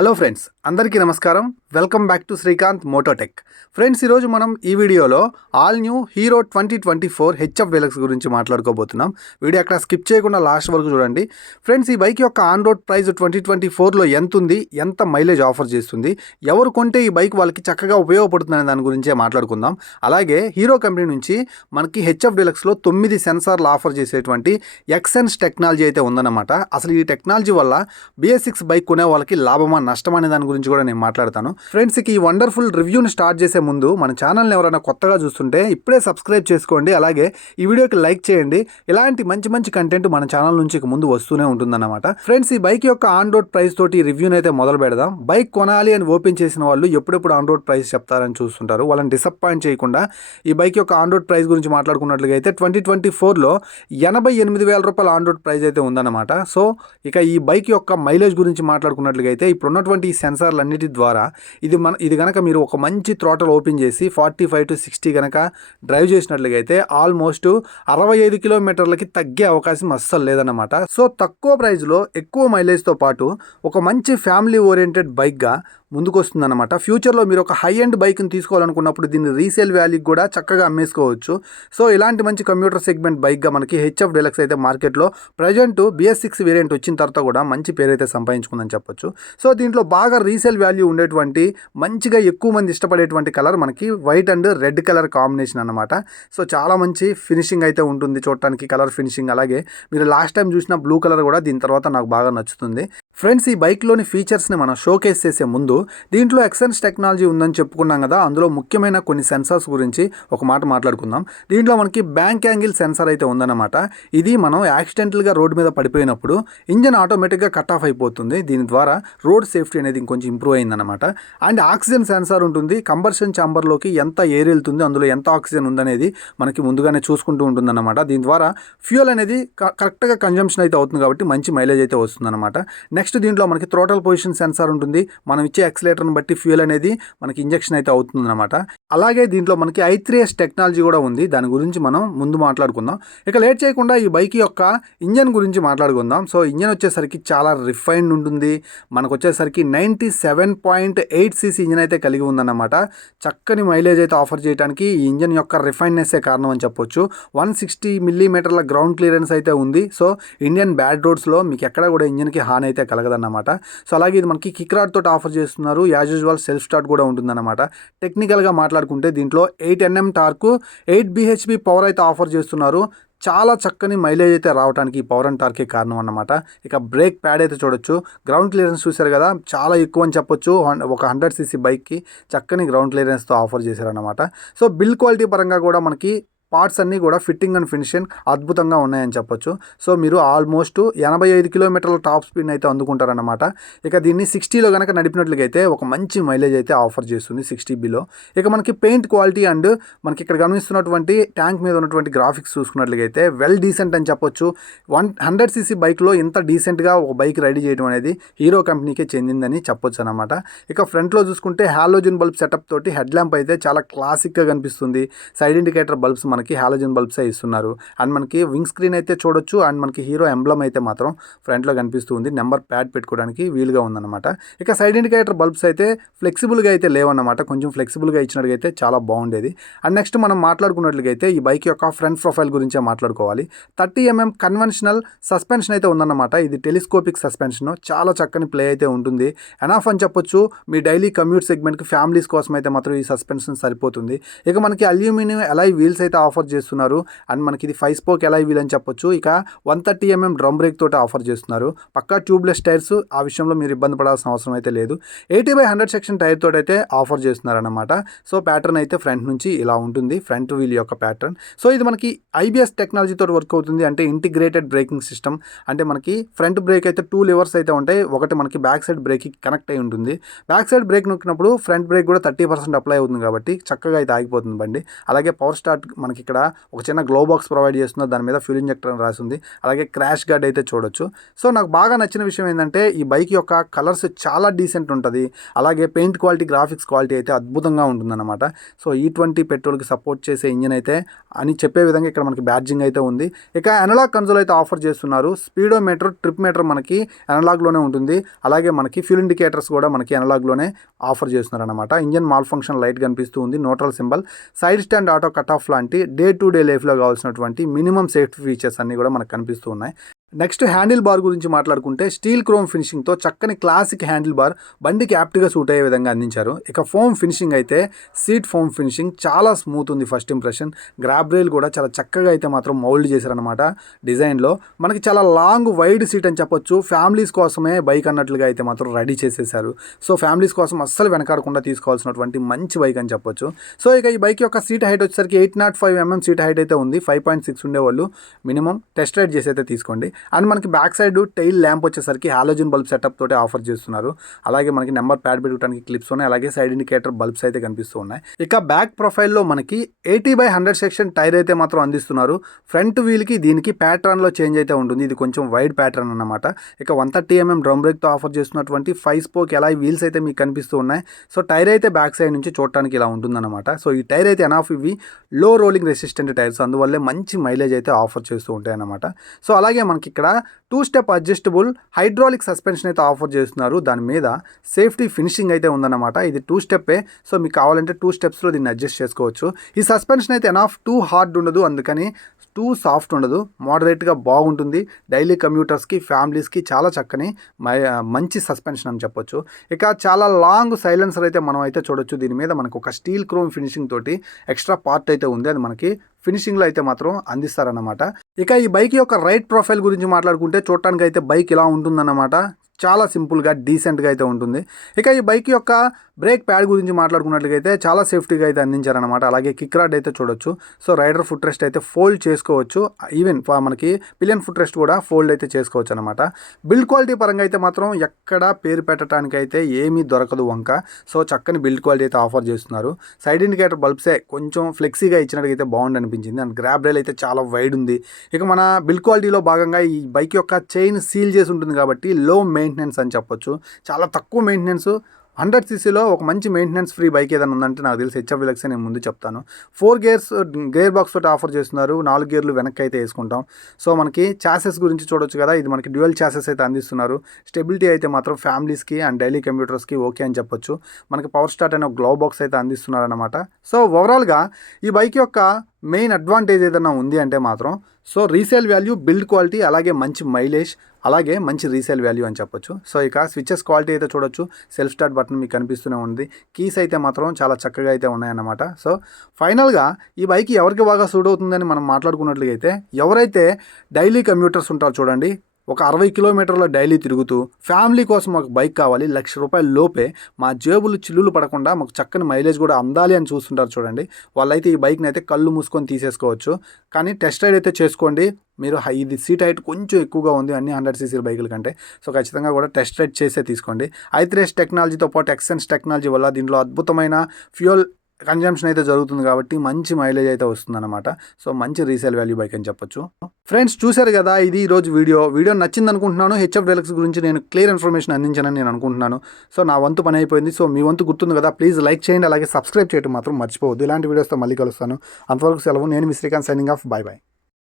Hello friends, అందరికీ నమస్కారం. Welcome back to Srikanth Mototech. Friends, ఈరోజు మనం ఈ వీడియోలో all new hero 2024 HF deluxe గురించి మాట్లాడుకోబోతున్నాం. వీడియో అక్కడ స్కిప్ చేయకుండా లాస్ట్ వరకు చూడండి. ఫ్రెండ్స్, ఈ బైక్ యొక్క ఆన్ రోడ్ ప్రైస్ 2024లో ఎంత ఉంది, ఎంత మైలేజ్ ఆఫర్ చేస్తుంది, ఎవరు కొంటే ఈ బైక్ వాళ్ళకి చక్కగా ఉపయోగపడుతుందనే దాని గురించే మాట్లాడుకుందాం. అలాగే హీరో కంపెనీ నుంచి మనకి హెచ్ఎఫ్ డీలక్స్లో 9 సెన్సార్లు ఆఫర్ చేసేటువంటి ఎక్సెన్స్ టెక్నాలజీ అయితే ఉందన్నమాట. అసలు ఈ టెక్నాలజీ వల్ల BS6 బైక్ కొనే వాళ్ళకి లాభమా నష్టం అనే దాని గురించి కూడా నేను మాట్లాడతాను. ఫ్రెండ్స్, ఈ వండర్ఫుల్ రివ్యూని స్టార్ట్ చేసే ముందు మన ఛానల్ని ఎవరైనా కొత్తగా చూస్తుంటే ఇప్పుడే సబ్స్క్రైబ్ చేసుకోండి. అలాగే ఈ వీడియోకి లైక్ చేయండి. ఇలాంటి మంచి మంచి కంటెంట్ మన ఛానల్ నుంచి ముందు వస్తూనే ఉంటుందన్నమాట. ఫ్రెండ్స్, ఈ బైక్ యొక్క ఆన్ రోడ్ ప్రైస్ తోటి రివ్యూని అయితే మొదలు పెడదాం. బైక్ కొనాలి అని ఓపెన్ చేసిన వాళ్ళు ఎప్పుడెప్పుడు ఆన్ రోడ్ ప్రైస్ చెప్తారని చూస్తుంటారు. వాళ్ళని డిసప్పాయింట్ చేయకుండా ఈ బైక్ యొక్క ఆన్ రోడ్ ప్రైస్ గురించి మాట్లాడుకున్నట్లుగా అయితే 2024లో 88,000 రూపాయల ఆన్ రోడ్ ప్రైస్ అయితే ఉందన్నమాట. సో ఇక ఈ బైక్ యొక్క మైలేజ్ గురించి మాట్లాడుకున్నట్లుగా అయితే ఇప్పుడున్నటువంటి ఈ సెన్సార్లన్నిటి ద్వారా ఇది కనుక మీరు ఒక మంచి థ్రాటల్ ఓపెన్ చేసి 45 to 60 కనుక డ్రైవ్ చేసినట్లుగా అయితే ఆల్మోస్ట్ 65 కిలోమీటర్లకి తగ్గే అవకాశం అస్సలు లేదన్నమాట. సో తక్కువ ప్రైస్లో ఎక్కువ మైలేజ్తో పాటు ఒక మంచి ఫ్యామిలీ ఓరియంటెడ్ బైక్గా ముందుకు వస్తుందన్నమాట. ఫ్యూచర్లో మీరు ఒక హై ఎండ్ బైక్ని తీసుకోవాలనుకున్నప్పుడు దీన్ని రీసేల్ వాల్యూకి కూడా చక్కగా అమ్మేసుకోవచ్చు. సో ఇలాంటి మంచి కంప్యూటర్ సెగ్మెంట్ బైక్గా మనకి హెచ్ఎఫ్ డీలక్స్ అయితే మార్కెట్లో ప్రజెంట్ BS6 వేరియంట్ వచ్చిన తర్వాత కూడా మంచి పేరు అయితే సంపాదించుకుందని చెప్పొచ్చు. సో దీంట్లో బాగా రీసేల్ వాల్యూ ఉండేటువంటి మంచిగా ఎక్కువ మంది ఇష్టపడేటువంటి కలర్ మనకి white and red colour combination అనమాట. సో చాలా మంచి ఫినిషింగ్ అయితే ఉంటుంది చూడటానికి, కలర్ ఫినిషింగ్. అలాగే మీరు లాస్ట్ టైం చూసిన బ్లూ కలర్ కూడా దీని తర్వాత నాకు బాగా నచ్చుతుంది. ఫ్రెండ్స్, ఈ బైక్లోని ఫీచర్స్ని మనం షోకేస్ చేసే ముందు దీంట్లో ఎక్సెన్స్ టెక్నాలజీ ఉందని చెప్పుకున్నాం కదా, అందులో ముఖ్యమైన కొన్ని సెన్సార్స్ గురించి ఒక మాట మాట్లాడుకుందాం. దీంట్లో మనకి బ్యాంక్ యాంగిల్ సెన్సార్ అయితే ఉందన్నమాట. ఇది మనం యాక్సిడెంటల్గా రోడ్డు మీద పడిపోయినప్పుడు ఇంజన్ ఆటోమేటిక్గా కట్ ఆఫ్ అయిపోతుంది. దీని ద్వారా రోడ్ సేఫ్టీ అనేది ఇంకొంచెం ఇంప్రూవ్ అయిందన్నమాట. అండ్ ఆక్సిజన్ సెన్సార్ ఉంటుంది. కంబర్షన్ ఛాంబర్లోకి ఎంత ఎయిర్ వెళ్తుంది, అందులో ఎంత ఆక్సిజన్ ఉందనేది మనకి ముందుగానే చూసుకుంటూ ఉంటుందన్నమాట. దీని ద్వారా ఫ్యూయల్ అనేది కరెక్ట్గా కన్జంప్షన్ అయితే అవుతుంది కాబట్టి మంచి మైలేజ్ అయితే వస్తుందన్నమాట. నెక్స్ట్ దీంట్లో మనకి థ్రోటల్ పొజిషన్ సెన్సార్ ఉంటుంది. మనం ఇచ్చే యాక్సిలేటర్ని బట్టి ఫ్యూయల్ అనేది మనకి ఇంజెక్షన్ అయితే అవుతుందన్నమాట. అలాగే దీంట్లో మనకి I3S టెక్నాలజీ కూడా ఉంది. దాని గురించి మనం ముందు మాట్లాడుకుందాం. ఇక లేట్ చేయకుండా ఈ బైక్ యొక్క ఇంజన్ గురించి మాట్లాడుకుందాం. సో ఇంజన్ వచ్చేసరికి చాలా రిఫైన్డ్ ఉంటుంది. మనకు వచ్చేసరికి 97.8 cc ఇంజన్ అయితే కలిగి ఉందన్నమాట. చక్కని మైలేజ్ అయితే ఆఫర్ చేయడానికి ఈ ఇంజన్ యొక్క రిఫైన్నెస్సే కారణం అని చెప్పొచ్చు. 160 మిల్లీమీటర్ల గ్రౌండ్ క్లియరెన్స్ అయితే ఉంది. సో ఇండియన్ బ్యాడ్ రోడ్స్లో మీకు ఎక్కడ కూడా ఇంజన్కి హాని అయితే కలగదన్నమాట. సో అలాగే ఇది మనకి కిక్ రాడ్ తోటి ఆఫర్ చేస్తున్నారు. యాజ్ యూజువల్ సెల్ఫ్ స్టార్ట్ కూడా ఉంటుందన్నమాట. టెక్నికల్గా మాట్లాడుకుంటే దీంట్లో 8 Nm టార్క్, 8 bhp పవర్ అయితే ఆఫర్ చేస్తున్నారు. చాలా చక్కని మైలేజ్ అయితే రావడానికి ఈ పవర్ అండ్ టార్కే కారణం అన్నమాట. ఇక బ్రేక్ ప్యాడ్ అయితే చూడొచ్చు. గ్రౌండ్ క్లియరెన్స్ చూశారు కదా, చాలా ఎక్కువ అని చెప్పొచ్చు. ఒక 100 cc బైక్కి చక్కని గ్రౌండ్ క్లియరెన్స్తో ఆఫర్ చేశారన్నమాట. సో బిల్డ్ క్వాలిటీ పరంగా కూడా మనకి పార్ట్స్ అన్నీ కూడా ఫిట్టింగ్ అండ్ ఫినిషింగ్ అద్భుతంగా ఉన్నాయని చెప్పొచ్చు. సో మీరు ఆల్మోస్ట్ 85 కిలోమీటర్ల టాప్ స్పీడ్ అయితే అందుకుంటారన్నమాట. ఇక దీన్ని 60లో కనుక నడిపినట్లుగా అయితే ఒక మంచి మైలేజ్ అయితే ఆఫర్ చేస్తుంది 60bలో. ఇక మనకి పెయింట్ క్వాలిటీ అండ్ మనకి ఇక్కడ గమనిస్తున్నటువంటి ట్యాంక్ మీద ఉన్నటువంటి గ్రాఫిక్స్ చూసుకున్నట్లుగా అయితే వెల్ డీసెంట్ అని చెప్పొచ్చు. 100 cc బైక్లో ఇంత డీసెంట్గా ఒక బైక్ రెడీ చేయడం అనేది హీరో కంపెనీకే చెందిందని చెప్పొచ్చు అనమాట. ఇక ఫ్రంట్లో చూసుకుంటే హాలోజన్ బల్బ్ సెటప్ తోటి హెడ్ ల్యాంప్ అయితే చాలా క్లాసిక్గా కనిపిస్తుంది. సైడ్ ఇండికేటర్ బల్బ్స్ మనకి హాలోజన్ బల్బ్సే ఇస్తున్నారు. అండ్ మనకి వింగ్ స్క్రీన్ అయితే చూడొచ్చు. అండ్ మనకి హీరో ఎంబ్లమ్ అయితే మాత్రం ఫ్రంట్లో కనిపిస్తూ ఉంది. నెంబర్ ప్యాడ్ పెట్టుకోవడానికి వీలుగా ఉందన్నమాట. ఇక సైడ్ ఇండికేటర్ బల్బ్స్ అయితే ఫ్లెక్సిబుల్గా అయితే లేవన్నమాట. కొంచెం ఫ్లెక్సిబుల్గా ఇచ్చినట్టుగా అయితే చాలా బాగుండేది. అండ్ నెక్స్ట్ మనం మాట్లాడుకున్నట్లుగా అయితే ఈ బైక్ యొక్క ఫ్రంట్ ప్రొఫైల్ గురించే మాట్లాడుకోవాలి. 30 mm కన్వెన్షనల్ సస్పెన్షన్ అయితే ఉందన్నమాట. ఇది టెలిస్కోపిక్ సస్పెన్షన్. చాలా చక్కని ప్లే అయితే ఉంటుంది. ఎనాఫ్ అని చెప్పొచ్చు. మీ డైలీ కమ్యూట్ సెగ్మెంట్కి ఫ్యామిలీస్ కోసం అయితే మాత్రం ఈ సస్పెన్షన్ సరిపోతుంది. ఇక మనకి అల్యూమినియం అలాయ్ వీల్స్ అయితే ఆఫర్ చేస్తున్నారు. అండ్ మనకి ఇది 5 spoke అలాయ్ వీల్ అని చెప్పొచ్చు. ఇక 130 mm డ్రమ్ బ్రేక్ తోటి ఆఫర్ చేస్తున్నారు. పక్కా ట్యూబ్లెస్ టైర్స్. ఆ విషయంలో మీరు ఇబ్బంది పడాల్సిన అవసరం అయితే లేదు. 80/100 సెక్షన్ టైర్ తోటి అయితే ఆఫర్ చేస్తున్నారు అనమాట. సో ప్యాటర్న్ అయితే ఫ్రంట్ నుంచి ఇలా ఉంటుంది, ఫ్రంట్ వీల్ యొక్క ప్యాటర్న్. సో ఇది మనకి IBS టెక్నాలజీ తోటి వర్క్ అవుతుంది. అంటే ఇంటిగ్రేటెడ్ బ్రేకింగ్ సిస్టమ్. అంటే మనకి ఫ్రంట్ బ్రేక్ అయితే 2 levers అయితే ఉంటాయి. ఒకటి మనకి బ్యాక్ సైడ్ బ్రేక్కి కనెక్ట్ అయి ఉంటుంది. బ్యాక్ సైడ్ బ్రేక్ నొక్కినప్పుడు ఫ్రంట్ బ్రేక్ కూడా 30% అప్లై అవుతుంది కాబట్టి చక్కగా అయితే ఆగిపోతుంది బండి. అలాగే పవర్ స్టార్ట్ మనకి ఇక్కడ ఒక చిన్న గ్లో బాక్స్ ప్రొవైడ్ చేస్తున్నారు, దాని మీద ఫ్యూల్ ఇంజెక్టర్ అని రాసి ఉంది. అలాగే క్రాష్ గార్డ్ అయితే చూడొచ్చు. సో నాకు బాగా నచ్చిన విషయం ఏంటంటే ఈ బైక్ యొక్క కలర్స్ చాలా డీసెంట్ ఉంటుంది. అలాగే పెయింట్ క్వాలిటీ, గ్రాఫిక్స్ క్వాలిటీ అయితే అద్భుతంగా ఉంటుందన్నమాట. సో E20 పెట్రోల్కి సపోర్ట్ చేసే ఇంజిన్ అయితే అని చెప్పే విధంగా ఇక్కడ మనకి బ్యాడ్జింగ్ అయితే ఉంది. ఇక అనలాగ్ కన్సోల్ అయితే ఆఫర్ చేస్తున్నారు. స్పీడోమీటర్, ట్రిప్ మీటర్ మనకి అనలాగ్లోనే ఉంటుంది. అలాగే మనకి ఫ్యూల్ ఇండికేటర్స్ కూడా మనకి అనలాగ్లోనే ఆఫర్ చేస్తున్నారు అనమాట. ఇంజిన్ మాల్ ఫంక్షన్ లైట్ కనిపిస్తూ ఉంది, neutral symbol, side stand auto cut off లాంటి డే టు డే లైఫ్లో కావాల్సినటువంటి మినిమం సేఫ్టీ ఫీచర్స్ అన్నీ కూడా మనకు కనిపిస్తూ ఉన్నాయి. నెక్స్ట్ హ్యాండిల్ బార్ గురించి మాట్లాడుకుంటే స్టీల్ క్రోమ్ ఫినిషింగ్తో చక్కని క్లాసిక్ హ్యాండిల్ బార్ బండికి యాప్ట్గా సూట్ అయ్యే విధంగా అందించారు. ఇక ఫోమ్ ఫినిషింగ్ అయితే సీట్ ఫోమ్ ఫినిషింగ్ చాలా స్మూత్ ఉంది. ఫస్ట్ ఇంప్రెషన్ గ్రాబ్ రైల్ కూడా చాలా చక్కగా అయితే మాత్రం మౌల్డ్ చేశారనమాట డిజైన్లో. మనకి చాలా లాంగ్ వైడ్ సీట్ అని చెప్పొచ్చు. ఫ్యామిలీస్ కోసమే బైక్ అన్నట్లుగా అయితే మాత్రం రెడీ చేసేసారు. సో ఫ్యామిలీస్ కోసం అస్సలు వెనకాడకుండా తీసుకోవాల్సినటువంటి మంచి బైక్ అని చెప్పొచ్చు. సో ఇక ఈ బైక్ యొక్క సీట్ హైట్ వచ్చేసరికి 805 mm సీట్ హైట్ అయితే ఉంది. 5.6 ఉండేవాళ్ళు మినిమం టెస్ట్ రైడ్ చేసి అయితే తీసుకోండి. అండ్ మనకి బ్యాక్ సైడ్ టైల్ ల్యాంప్ వచ్చేసరికి హాలోజన్ బల్బ్ సెటప్ తోటి ఆఫర్ చేస్తున్నారు. అలాగే మనకి నెంబర్ ప్యాడ్ పెట్టుకోవడానికి క్లిప్స్ ఉన్నాయి. అలాగే సైడ్ ఇండికేటర్ బల్బ్స్ అయితే కనిపిస్తూ ఉన్నాయి. ఇక బ్యాక్ ప్రొఫైల్లో మనకి 80/100 సెక్షన్ టైర్ అయితే మాత్రం అందిస్తున్నారు. ఫ్రంట్ వీల్కి దీనికి ప్యాటర్న్లో చేంజ్ అయితే ఉంటుంది. ఇది కొంచెం వైడ్ ప్యాటర్న్ అన్నమాట. ఇక 130 mm డ్రమ్ బ్రేక్తో ఆఫర్ చేస్తున్నటువంటి 5 స్పోక్ ఎలాయ్ వీల్స్ అయితే మీకు కనిపిస్తూ ఉన్నాయి. సో టైర్ అయితే బ్యాక్ సైడ్ నుంచి చూడటానికి ఇలా ఉంటుందన్నమాట. సో ఈ టైర్ అయితే ఎనాఫ్ ఇవి లో రోలింగ్ రెసిస్టెంట్ టైర్స్, అందువల్లే మంచి మైలేజ్ అయితే ఆఫర్ చేస్తూ ఉంటాయి అన్నమాట. సో అలాగే మనకి ఇక్కడ 2-స్టెప్ అడ్జస్టబుల్ హైడ్రాలిక్ సస్పెన్షన్ అయితే ఆఫర్ చేస్తున్నారు. దాని మీద సేఫ్టీ ఫినిషింగ్ అయితే ఉందన్నమాట. ఇది 2 స్టెప్పే. సో మీకు కావాలంటే 2 స్టెప్స్లో దీన్ని అడ్జస్ట్ చేసుకోవచ్చు. ఈ సస్పెన్షన్ అయితే ఎనాఫ్ టూ హార్డ్ ఉండదు, అందుకని టూ సాఫ్ట్ ఉండదు, మోడరేట్గా బాగుంటుంది. డైలీ కమ్యూటర్స్కి, ఫ్యామిలీస్కి చాలా చక్కని మంచి సస్పెన్షన్ అని చెప్పొచ్చు. ఇక చాలా లాంగ్ సైలెన్సర్ అయితే మనం అయితే చూడొచ్చు. దీని మీద మనకు ఒక స్టీల్ క్రోమ్ ఫినిషింగ్ తోటి ఎక్స్ట్రా పార్ట్ అయితే ఉంది, అది మనకి ఫినిషింగ్లో అయితే మాత్రం అందిస్తారన్నమాట. ఇక ఈ బైక్ యొక్క రైడ్ ప్రొఫైల్ గురించి మాట్లాడుకుంటే చూడటానికి అయితే బైక్ ఇలా ఉంటుందన్నమాట. చాలా సింపుల్గా డీసెంట్గా అయితే ఉంటుంది. ఇక ఈ బైక్ యొక్క బ్రేక్ ప్యాడ్ గురించి మాట్లాడుకున్నట్లయితే చాలా సేఫ్టీగా అయితే అందించారనమాట. అలాగే కిక్ రాడ్ అయితే చూడొచ్చు. సో రైడర్ ఫుట్ రెస్ట్ అయితే ఫోల్డ్ చేసుకోవచ్చు. ఈవెన్ మనకి పిలియన్ ఫుట్ రెస్ట్ కూడా ఫోల్డ్ అయితే చేసుకోవచ్చు అనమాట. బిల్డ్ క్వాలిటీ పరంగా అయితే మాత్రం ఎక్కడ పేరు పెట్టడానికి అయితే ఏమీ దొరకదు వంక. సో చక్కని బిల్డ్ క్వాలిటీ అయితే ఆఫర్ చేస్తున్నారు. సైడ్ ఇండికేటర్ బల్బ్సే కొంచెం ఫ్లెక్సీగా ఇచ్చినట్టుగా బాగుంది అనిపించింది. అండ్ గ్రాబ్ రైల్ అయితే చాలా వైడ్ ఉంది. ఇక మన బిల్డ్ క్వాలిటీలో భాగంగా ఈ బైక్ యొక్క చైన్ సీల్ చేసి ఉంటుంది కాబట్టి లో మెయింటెనెన్స్ అని చెప్పొచ్చు. చాలా తక్కువ మెయింటెనెన్స్. 100cc ఒక మంచి మెయింటెనెన్స్ ఫ్రీ బైక్ ఏదైనా ఉందంటే నాకు తెలిసి హెచ్ఎఫ్ డీలక్స్ నేను ముందు చెప్తాను. 4 గేర్స్ గేర్ బాక్స్ తోటి ఆఫర్ చేస్తున్నారు. 4 గేర్లు వెనక్కి అయితే వేసుకుంటాం. సో మనకి చాసెస్ గురించి చూడొచ్చు కదా, ఇది మనకి డ్యూయల్ చాసెస్ అయితే అందిస్తున్నారు. స్టెబిలిటీ అయితే మాత్రం ఫ్యామిలీస్కి అండ్ డైలీ కంప్యూటర్స్కి ఓకే అని చెప్పొచ్చు. మనకి పవర్ స్టార్ట్ అయిన గ్లో బాక్స్ అయితే అందిస్తున్నారు అనమాట. సో ఓవరాల్గా ఈ బైక్ యొక్క మెయిన్ అడ్వాంటేజ్ ఏదైనా ఉంది అంటే మాత్రం so resale value, build quality, అలాగే మంచి మైలేజ్, అలాగే మంచి రీసేల్ వాల్యూ అని చెప్పొచ్చు. సో ఇక స్విచెస్ క్వాలిటీ అయితే చూడొచ్చు. సెల్ఫ్ స్టార్ట్ బటన్ మీకు కనిపిస్తూనే ఉంది. కీస్ అయితే మాత్రం చాలా చక్కగా అయితే ఉన్నాయన్నమాట. సో ఫైనల్గా ఈ బైక్ ఎవరికి బాగా సూట్ అవుతుందని మనం మాట్లాడుకున్నట్లయితే ఎవరైతే డైలీ కమ్యూటర్స్ ఉంటారో చూడండి, ఒక 60 కిలోమీటర్ల డైలీ తిరుగుతూ ఫ్యామిలీ కోసం మాకు బైక్ కావాలి, ₹1,00,000 లోపే, మా జేబులు చిల్లులు పడకుండా మాకు చక్కని మైలేజ్ కూడా అందాలి అని చూస్తుంటారు చూడండి, వాళ్ళైతే ఈ బైక్ని అయితే కళ్ళు మూసుకొని తీసేసుకోవచ్చు. కానీ టెస్ట్ రైడ్ అయితే చేసుకోండి. మీరు ఇది సీట్ హైట్ కొంచెం ఎక్కువగా ఉంది అన్ని 100cc బైకుల కంటే. సో ఖచ్చితంగా కూడా టెస్ట్ రైడ్ చేసే తీసుకోండి. i3s టెక్నాలజీతో పాటు ఎక్సెన్స్ టెక్నాలజీ వల్ల దీంట్లో అద్భుతమైన ఫ్యూయల్ కన్జంప్షన్ అయితే జరుగుతుంది కాబట్టి మంచి మైలేజ్ అయితే వస్తుందన్నమాట. సో మంచి రీసేల్ వాల్యూ బైక్ అని చెప్పొచ్చు. ఫ్రెండ్స్ చూశారు కదా, ఇది ఈరోజు వీడియో నచ్చింది అనుకుంటున్నాను. హెచ్ఎఫ్ డీలక్స్ గురించి నేను క్లియర్ ఇన్ఫర్మేషన్ అందించానని నేను అనుకుంటున్నాను. సో నా వంతు పని అయిపోయింది. సో మీ వంతు గుర్తుంది కదా, ప్లీజ్ లైక్ చేయండి, అలాగే సబ్స్క్రైబ్ చేయడం మాత్రం మర్చిపోవద్దు. ఇలాంటి వీడియోస్తో మళ్ళీ కలుస్తాను. అంతవరకు సెలవు. నేను మీ Srikanth, signing off. Bye by.